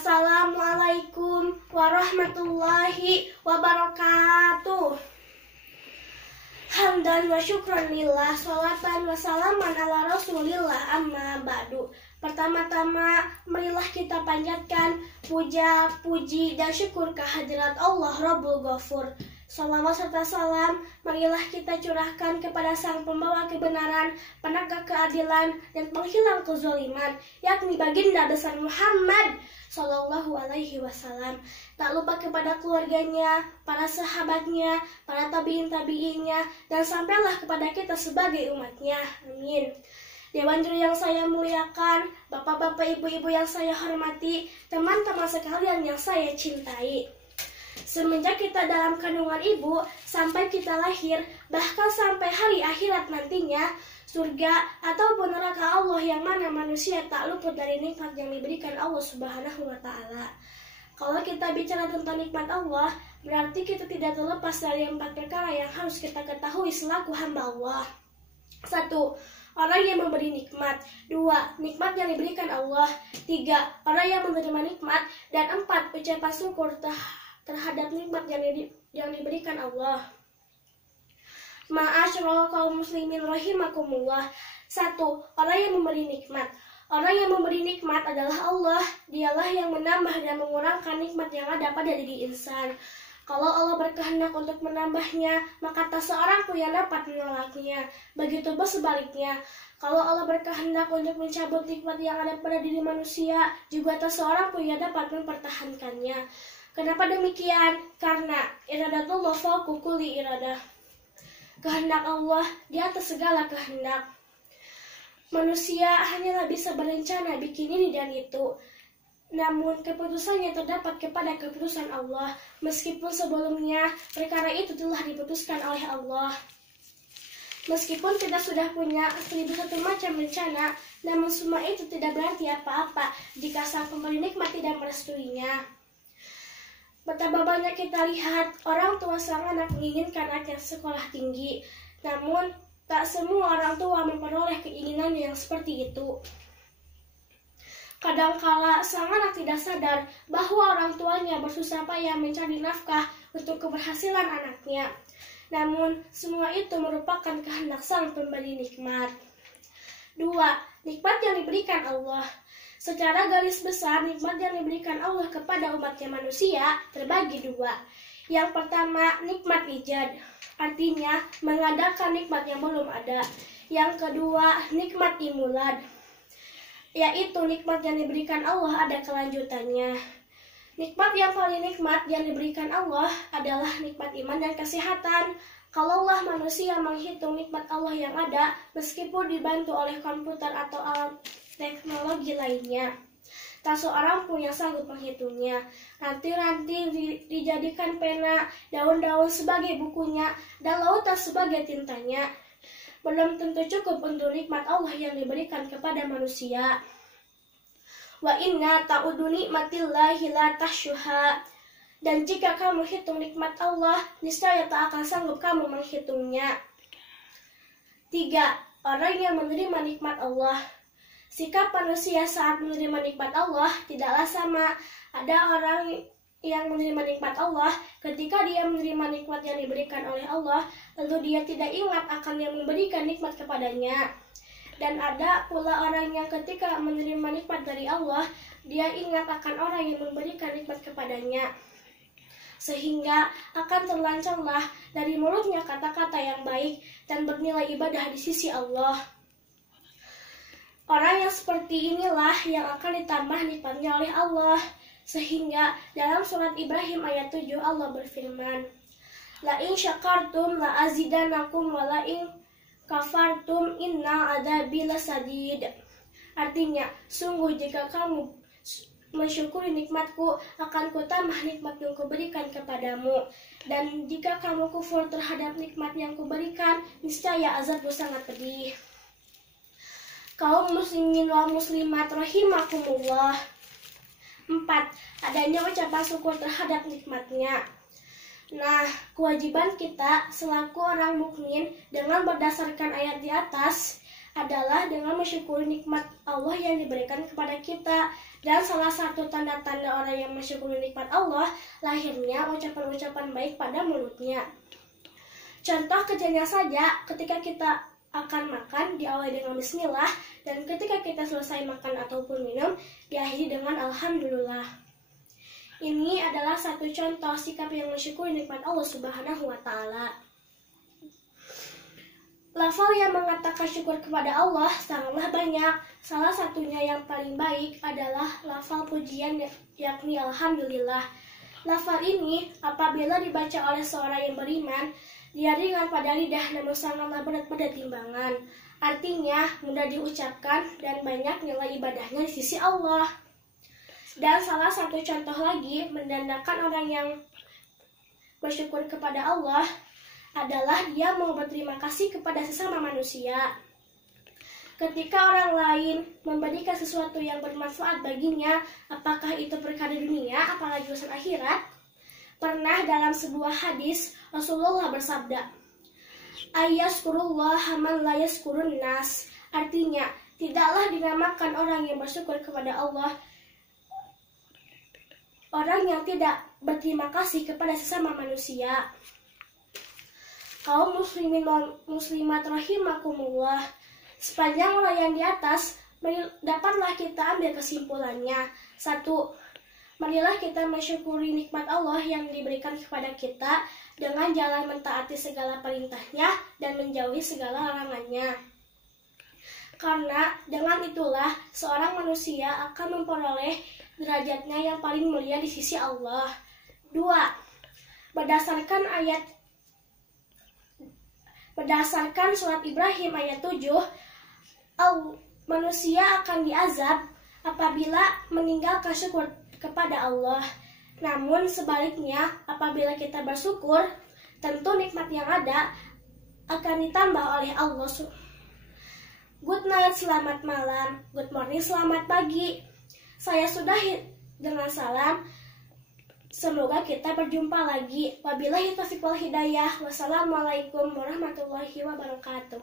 Assalamualaikum warahmatullahi wabarakatuh. Hamdan wa syukran lillah, sholatan wa salaman ala rasulillah, amma ba'du. Pertama-tama, marilah kita panjatkan puja, puji, dan syukur kehadirat Allah Rabbul Ghafur. Salawat serta salam, marilah kita curahkan kepada sang pembawa kebenaran, penegak keadilan, dan penghilang kezaliman, yakni baginda besar Muhammad Sallallahu Alaihi Wasallam. Tak lupa kepada keluarganya, para sahabatnya, para tabiin-tabiinnya, dan sampailah kepada kita sebagai umatnya. Amin. Dewan juri yang saya muliakan, bapak-bapak, ibu-ibu yang saya hormati, teman-teman sekalian yang saya cintai. Semenjak kita dalam kandungan ibu, sampai kita lahir, bahkan sampai hari akhirat nantinya, surga ataupun neraka Allah yang mana manusia tak luput dari nikmat yang diberikan Allah Subhanahu wa Ta'ala. Kalau kita bicara tentang nikmat Allah, berarti kita tidak terlepas dari 4 perkara yang harus kita ketahui selaku hamba Allah. 1. Orang yang memberi nikmat. 2. Nikmat yang diberikan Allah. 3. Orang yang menerima nikmat. Dan 4. Ucapan syukur terhadap nikmat yang diberikan Allah. Ma'asyiral kaum muslimin rahimakumullah. 1. Orang yang memberi nikmat. Orang yang memberi nikmat adalah Allah. Dialah yang menambah dan mengurangkan nikmat yang ada pada diri insan. Kalau Allah berkehendak untuk menambahnya, maka tak seorang pun yang dapat menolaknya. Begitu pun sebaliknya, kalau Allah berkehendak untuk mencabut nikmat yang ada pada diri manusia, juga tak seorang pun yang dapat mempertahankannya. Kenapa demikian? Karena iradatullah fawqa kulli iradah. Kehendak Allah di atas segala kehendak. Manusia hanyalah bisa berencana bikin ini dan itu. Namun keputusannya terdapat kepada keputusan Allah, meskipun sebelumnya perkara itu telah diputuskan oleh Allah. Meskipun kita sudah punya 1001 macam rencana, namun semua itu tidak berarti apa-apa jika sang pemberi nikmat tidak merestuinya. Betapa banyak kita lihat orang tua sang anak menginginkan anaknya sekolah tinggi, namun tak semua orang tua memperoleh keinginannya yang seperti itu. Kadangkala sang anak tidak sadar bahwa orang tuanya bersusah payah mencari nafkah untuk keberhasilan anaknya. Namun, semua itu merupakan kehendak sang pemberi nikmat. 2. Nikmat yang diberikan Allah. Secara garis besar, nikmat yang diberikan Allah kepada umatnya manusia terbagi 2. Yang pertama, nikmat ijad. Artinya, mengadakan nikmat yang belum ada. Yang kedua, nikmat imulad, yaitu nikmat yang diberikan Allah ada kelanjutannya. Nikmat yang paling nikmat yang diberikan Allah adalah nikmat iman dan kesehatan. Kalaulah manusia menghitung nikmat Allah yang ada, meskipun dibantu oleh komputer atau alat teknologi lainnya, tak seorang pun yang sanggup menghitungnya. Ranting-ranting dijadikan pena, daun-daun sebagai bukunya, dan lautan sebagai tintanya. Belum tentu cukup untuk nikmat Allah yang diberikan kepada manusia. Wa inna ta'udu nikmatillahi la tahsyuha. Dan jika kamu hitung nikmat Allah, niscaya tak akan sanggup kamu menghitungnya. 3. Orang yang menerima nikmat Allah. Sikap manusia saat menerima nikmat Allah tidaklah sama. Ada orang yang menerima nikmat Allah, ketika dia menerima nikmat yang diberikan oleh Allah, lalu dia tidak ingat akan yang memberikan nikmat kepadanya. Dan ada pula orang yang ketika menerima nikmat dari Allah, dia ingat akan orang yang memberikan nikmat kepadanya, sehingga akan terlancarlah dari mulutnya kata-kata yang baik dan bernilai ibadah di sisi Allah. Orang yang seperti inilah yang akan ditambah nikmatnya oleh Allah. Sehingga dalam surat Ibrahim ayat 7 Allah berfirman, La in syakartum la azidanakum wa la in kafartum inna adabi lasadid. Artinya, sungguh jika kamu mensyukuri nikmatku, akan kutambah nikmat yang kuberikan kepadamu. Dan jika kamu kufur terhadap nikmat yang kuberikan, niscaya azabku sangat pedih. Kaum muslimin wal muslimat rahimakumullah. 4. Adanya ucapan syukur terhadap nikmatnya. Nah, kewajiban kita selaku orang mukmin dengan berdasarkan ayat di atas adalah dengan mensyukuri nikmat Allah yang diberikan kepada kita. Dan salah satu tanda-tanda orang yang mensyukuri nikmat Allah, lahirnya ucapan-ucapan baik pada mulutnya. Contoh kecilnya saja, ketika kita akan makan diawali dengan bismillah, dan ketika kita selesai makan ataupun minum diakhiri dengan alhamdulillah. Ini adalah satu contoh sikap yang mensyukuri nikmat Allah Subhanahu wa Ta'ala. Lafal yang mengatakan syukur kepada Allah sangatlah banyak. Salah satunya yang paling baik adalah lafal pujian, yakni alhamdulillah. Lafal ini apabila dibaca oleh seorang yang beriman, dia ringan pada lidah namun sangatlah berat pada timbangan. Artinya mudah diucapkan dan banyak nilai ibadahnya di sisi Allah. Dan salah satu contoh lagi menandakan orang yang bersyukur kepada Allah adalah dia mau berterima kasih kepada sesama manusia. Ketika orang lain memberikan sesuatu yang bermanfaat baginya, apakah itu perkara dunia, apalagi urusan akhirat, pernah dalam sebuah hadis Rasulullah bersabda, "Ayaskurullah man la yaskurun nas." Artinya, tidaklah dinamakan orang yang bersyukur kepada Allah orang yang tidak berterima kasih kepada sesama manusia. Kaum muslimin dan muslimat rahimakumullah, sepanjang uraian di atas dapatlah kita ambil kesimpulannya. 1. Marilah kita mensyukuri nikmat Allah yang diberikan kepada kita dengan jalan mentaati segala perintahnya dan menjauhi segala larangannya. Karena dengan itulah seorang manusia akan memperoleh derajatnya yang paling mulia di sisi Allah. 2. Berdasarkan surat Ibrahim ayat 7, manusia akan diazab apabila meninggalkan syukur kepada Allah. Namun sebaliknya, apabila kita bersyukur, tentu nikmat yang ada akan ditambah oleh Allah. Good night, selamat malam. Good morning, selamat pagi. Saya sudahi dengan salam. Semoga kita berjumpa lagi. Wabillahi taufiq wal hidayah. Wassalamualaikum warahmatullahi wabarakatuh.